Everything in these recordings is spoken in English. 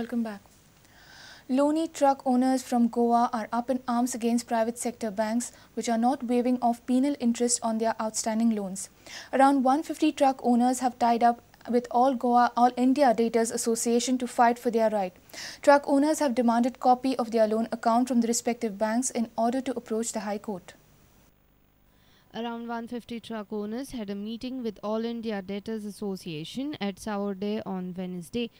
Welcome back. Loanee truck owners from Goa are up in arms against private sector banks which are not waiving off penal interest on their outstanding loans. Around 150 truck owners have tied up with All India Debtors Association to fight for their right. Truck owners have demanded copy of their loan account from the respective banks in order to approach the High Court. Around 150 truck owners had a meeting with All India Debtors Association at Saturday on Wednesday.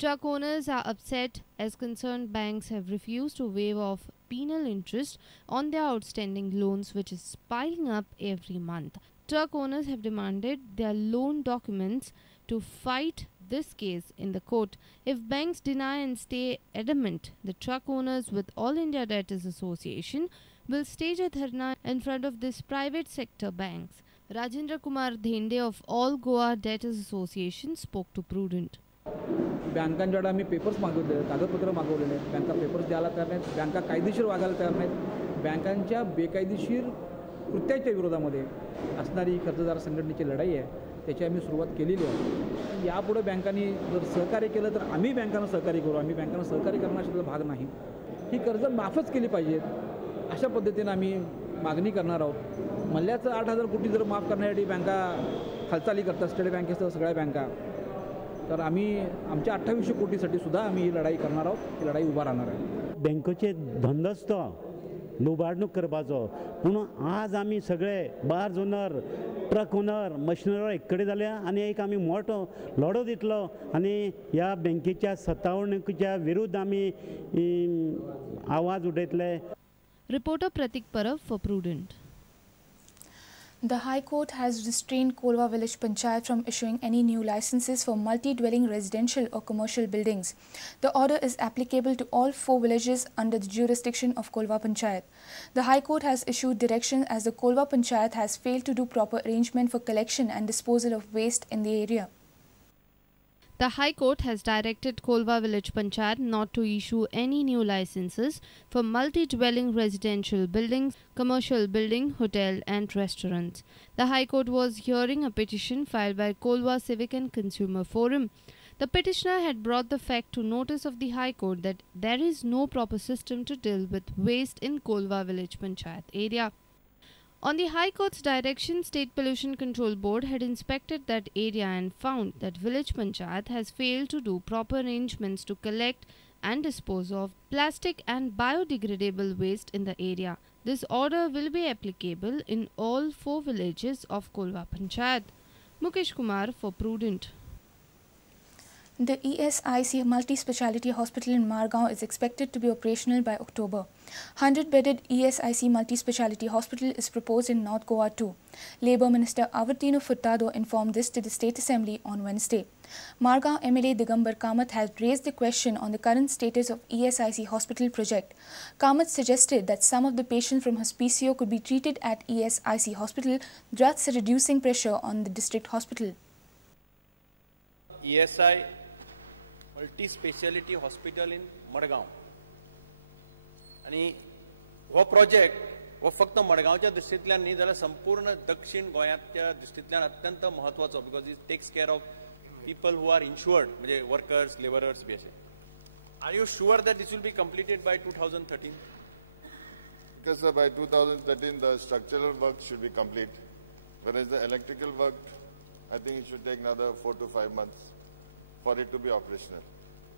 Truck owners are upset as concerned banks have refused to waive off penal interest on their outstanding loans, which is piling up every month. Truck owners have demanded their loan documents to fight this case in the court. If banks deny and stay adamant, the truck owners with All India Debtors Association will stage a dharna in front of this private sector banks. Rajendra Kumar Dhende of All Goa Debtors Association spoke to Prudent. बँकांकडे आम्ही papers मागवले, कागदपत्र मागवलेले, बँका papers द्यायला तयार नाहीत, बँका कायदेशीर वागायला तयार नाहीत. बँकांच्या बेकायदेशीर कृत्याच्या विरोधामध्ये असणारी कर्जदार संघटनेची लढाई आहे, त्याची आम्ही सुरुवात केलेली आहे. यापुढे बँकांनी जर सहकार्य केलं तर आम्ही बँकांना सहकार्य करू. आम्ही बँकांना सहकार्य करण्याचा भाग नाही. ही कर्ज माफच केली पाहिजेत अशा पद्धतीने आम्ही मागणी करणार आहोत. मल्ल्याचं 8,000 कोटी जर माफ करण्यासाठी बँका हालचाली करतात, स्टेट बँकेसह सगळ्या बँका, तर आम्ही आमच्या 2800 कोटीसाठी सुद्धा आम्ही ही लढाई करणार आहोत. ही लढाई उभा राहणार आहे. बँकेचे धंदोच तो लुबाडणूक करपाचो, पूण आज आमी सगळे बार ओनर, ट्रक ओनर, मशिनरी एक कडेन जाल्या आनी एक आमी मोठो लढो दितलो आनी ह्या बँकेच्या सत्तावणुकीच्या विरुद्ध आमी आवाज उडयतले. Reporter Pratik Parav for Prudent. The High Court has restrained Kolva Village Panchayat from issuing any new licenses for multi-dwelling residential or commercial buildings. The order is applicable to all 4 villages under the jurisdiction of Kolva Panchayat. The High Court has issued direction as the Kolva Panchayat has failed to do proper arrangement for collection and disposal of waste in the area. The High Court has directed Kolva Village Panchayat not to issue any new licenses for multi-dwelling residential buildings, commercial building, hotel and restaurants. The High Court was hearing a petition filed by Kolva Civic and Consumer Forum. The petitioner had brought the fact to notice of the High Court that there is no proper system to deal with waste in Kolva Village Panchayat area. On the High Court's direction, State Pollution Control Board had inspected that area and found that Village Panchayat has failed to do proper arrangements to collect and dispose of plastic and biodegradable waste in the area. This order will be applicable in all 4 villages of Kolva Panchayat. Mukesh Kumar for Prudent. The ESI Multi-Speciality Hospital in Margao is expected to be operational by October. 100-bedded ESI Multi-Speciality Hospital is proposed in North Goa too. Labour Minister Avartino Furtado informed this to the State Assembly on Wednesday. Margao MLA Digambar Kamath had raised the question on the current status of ESI Hospital project. Kamath suggested that some of the patients from Hospicio could be treated at ESI Hospital, thus reducing pressure on the district hospital. ESI Multi-Speciality Hospital in Margao. आणि हो project हो फक्त मडगावच्या दृष्टींतल्यान न्ही जाल्यार संपूर्ण दक्षिण गोंयाच्या दृष्टींतल्यान अत्यंत महत्वाचो, because it takes care of people who are insured, म्हणजे वर्कर्स, लेबरर्स बी अशे. Are you sure that this will be completed by 2013? Because by 2013 the structural work should be complete, whereas the electrical work, I think it should take another 4 to 5 months for it to be operational.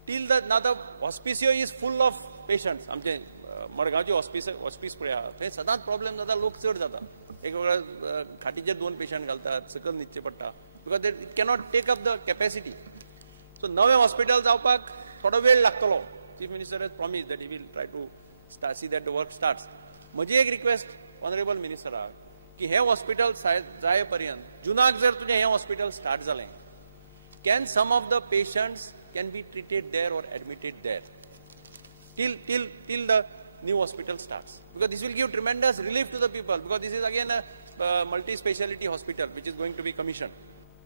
Till now the Hospicio is full of patients. आमचे मडगावचे hospice पळया, थंय सदांच problem जाता, लोक चड जाता. एक वेळा खाटीचेर 2 पेशंट घालतात, सकल न्हिदचे पडटा, because it cannot take up the capacity. So नवे हॉस्पिटल जावपाक थोडो वेळ लागतलो. Chief minister has promise that he will try to see that the work starts. म्हजी एक रिक्वेस्ट ऑनरेबल मिनिस्टराक की हे हॉस्पिटल जाय पर्यंत जुनाक जर तुजें हे हॉस्पिटल स्टार्ट जालें, can some of the patients can be treated there or admitted there till the new hospital starts, because this will give tremendous relief to the people, because this is again a multi-speciality hospital which is going to be commissioned.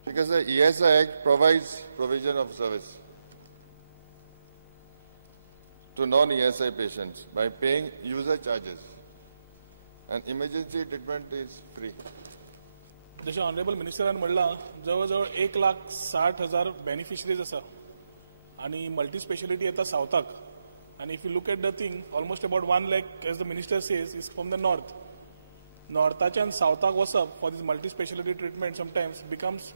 Because the ESI Act provides provision of service to non-ESI patients by paying user charges, and emergency treatment is free. जशें honourable मिनिस्टरान म्हणलां, जवळ जवळ 1,60,000 beneficiaries आसा आणि multi speciality येता सावथाक. And if you look at the thing, almost about 1 lakh, as the minister says, is from the north. Northach and Southach wasap for this multi-speciality treatment sometimes becomes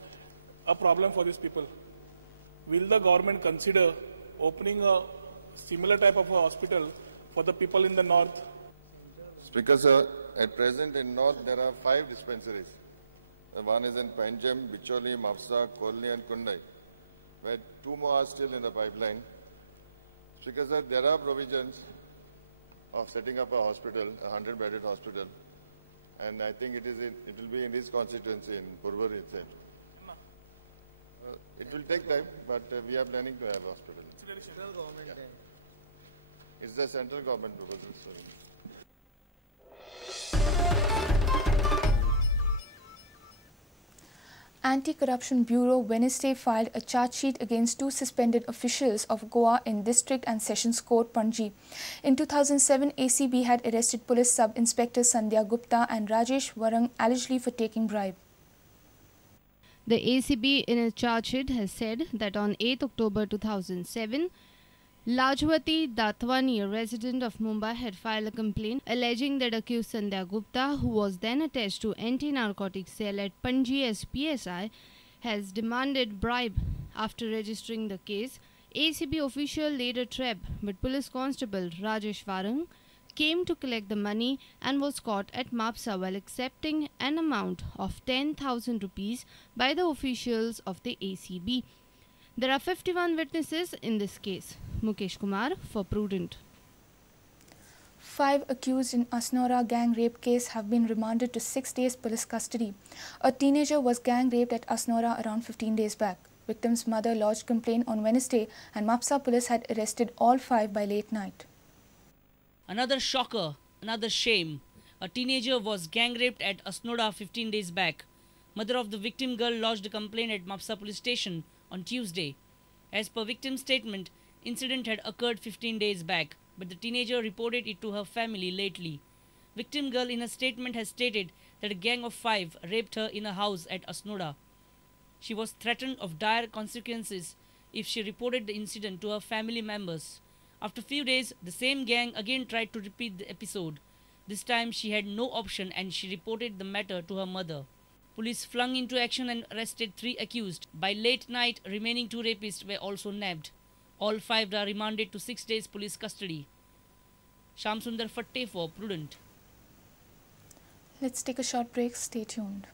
a problem for these people. Will the government consider opening a similar type of a hospital for the people in the north? Speaker, sir, at present in north there are 5 dispensaries. One is in Panjam, Bicholi, Mapsa, Kolni and Kundai, where 2 more are still in the pipeline. Speaker, sir, there are provisions of setting up a hospital, a 100-bedded hospital, and I think it will be in his constituency in Purvar itself. It will take time, but we are planning to have a hospital. It's central government. Yeah. It's the central government proposal. So. AntiCorruption Bureau Wednesday filed a charge sheet against 2 suspended officials of Goa in District and Sessions Court, Panji. In 2007, ACB had arrested Police Sub-Inspector Sandhya Gupta and Rajesh Warang allegedly for taking bribe. The ACB in a charge sheet has said that on 8 October 2007, Lajwati Dathwani, a resident of Mumbai, had filed a complaint alleging that accused Sandhya Gupta, who was then attached to anti-narcotics cell at Panji as PSI, has demanded bribe. After registering the case, ACB official laid a trap, but police constable Rajesh Warang came to collect the money and was caught at Mapsa while accepting an amount of 10,000 rupees by the officials of the ACB. There are 51 witnesses in this case. Mukesh Kumar for Prudent. 5 accused in Asnora gang rape case have been remanded to 6 days police custody. A teenager was gang raped at Asnora around 15 days back. Victim's mother lodged complaint on Wednesday and Mapsa police had arrested all 5 by late night. Another shocker, another shame. A teenager was gang raped at Asnora 15 days back. Mother of the victim girl lodged a complaint at Mapsa police station on Tuesday. As per victim's statement, incident had occurred 15 days back, but the teenager reported it to her family lately. Victim girl in a statement has stated that a gang of 5 raped her in a house at Asnoda. She was threatened of dire consequences if she reported the incident to her family members. After a few days, the same gang again tried to repeat the episode. This time she had no option and she reported the matter to her mother. Police flung into action and arrested 3 accused. By late night, remaining 2 rapists were also nabbed. All 5 are remanded to 6 days police custody. Shamsundar Fatte for Prudent. Let's take a short break. Stay tuned.